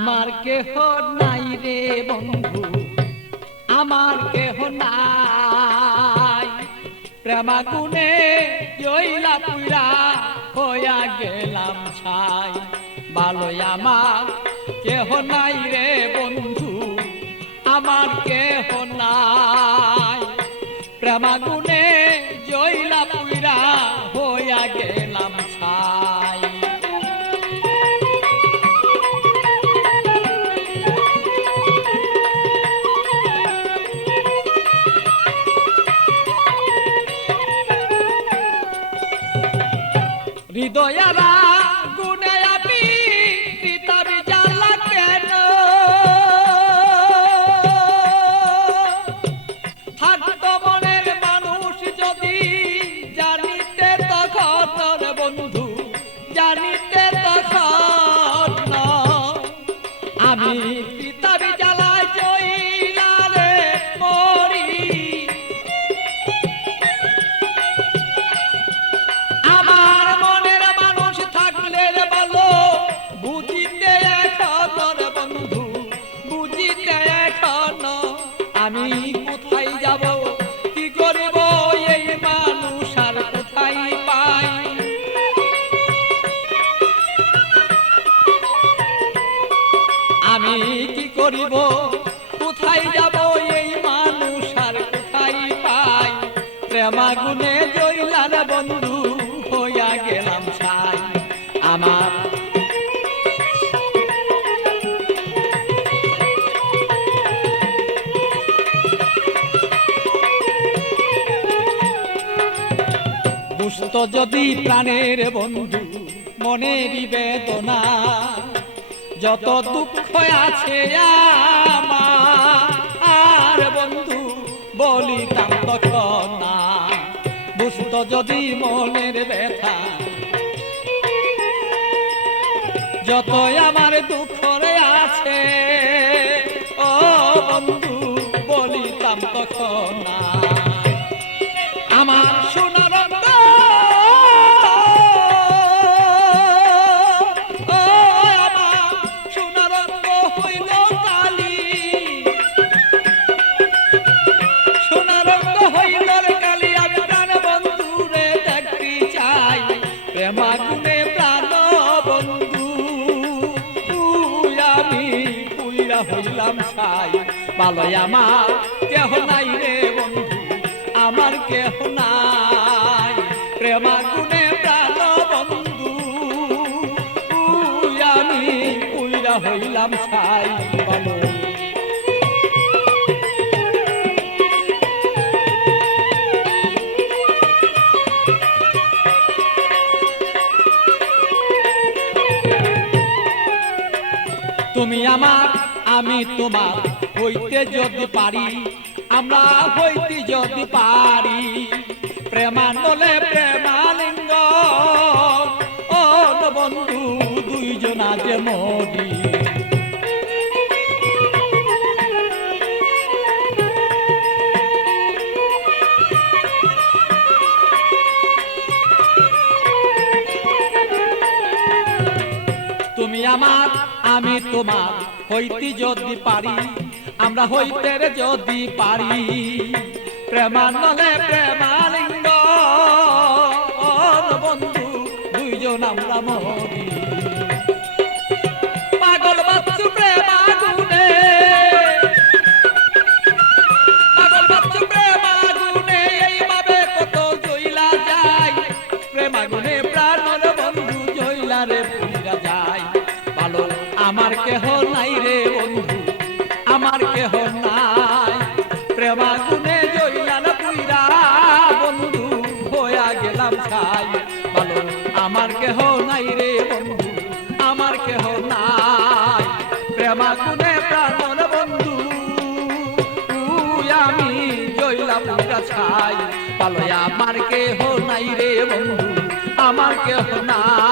আমার কেহ নাই রে বন্ধু, আমার কেহ নাই। প্রেমাগুনে জইলা পুরা হইয়া গেলাম ছাই। ভালোই আমার কেহ নাই রে বন্ধু, আমার কেহ নাই। প্রেমাগুনে জইলা পুরা হইয়া গেলাম ছাই। হৃদয়ারা গুনে আমি হৃদয় জ্বালা কেন, থাকতো মনের মানুষ যদি জানিতে তখন বন্ধু, জানিতে তখন আমি হৃদয় জ্বালায় জইলা রে মরি। আমার মনের মানুষ থাকলে ভালো বুঝিতে এখন বন্ধু, বুঝিতে এখন আমি কোথায় যাব, কি করব এই মানুষ আর কোথায় পাই। আমি কি করিব, কোথায় যাব এই মানুষ আর কোথায় পাই। প্রেমাগুনে জইলার বন্ধু হইয়া গেলাম ছাই। আমার বুঝত যদি প্রাণের বন্ধু মনের বেদনা, যত দুঃখ আছে আমার বন্ধু বলিতাম তখন না। বুঝত যদি মনের ব্যথা, যত আমার দুঃখ আছে ও বন্ধু বলিতাম তখন না। আমার সোনার প্রেমাগুনে প্রাণ বন্ধু আমি পুইরা হইলাম ছাই। ভালোই আমার কেহ নাই রে বন্ধু, আমার কেহ নাই। প্রেমাগুনে প্রাণ বন্ধু আমি পুইরা হইলাম ছাই। ভালো তুমি আমার আমি তোমার হইতে যদি পারি, আমরা হইতে যদি পারি। প্রেমানলে প্রেমালিঙ্গ ও বন্ধু দুইজনা যে মরি। তুমি আমার আমি তোমার হইতে যদি পারি, আমরা হইতে যদি পারি। প্রেমানলে প্রেমালিঙ্গ বন্ধু দুইজন আমরা মরি। পাগল বাচ্চু প্রেমাগুনে, পাগল বাচ্চু প্রেমাগুনে এইভাবে কত জইলা যায়। প্রেমাগুনে প্রাণর বন্ধু জইলা রে পুইরা যায়। ভালো আমার কেহ নাই রে বন্ধু, আমার কেহ নাই। প্রেমাগুনে জইলার পুইরা বন্ধু হইয়া গেলাম ছাই। ভালো আমার কেহ নাই রে বন্ধু, আমার কেহ নাই। প্রেমাগুনে প্রাণর বন্ধু আমি জইলা পুইরা ছাই। ভালো আমার কেহ নাই রে বন্ধু, আমার কেহ নাই।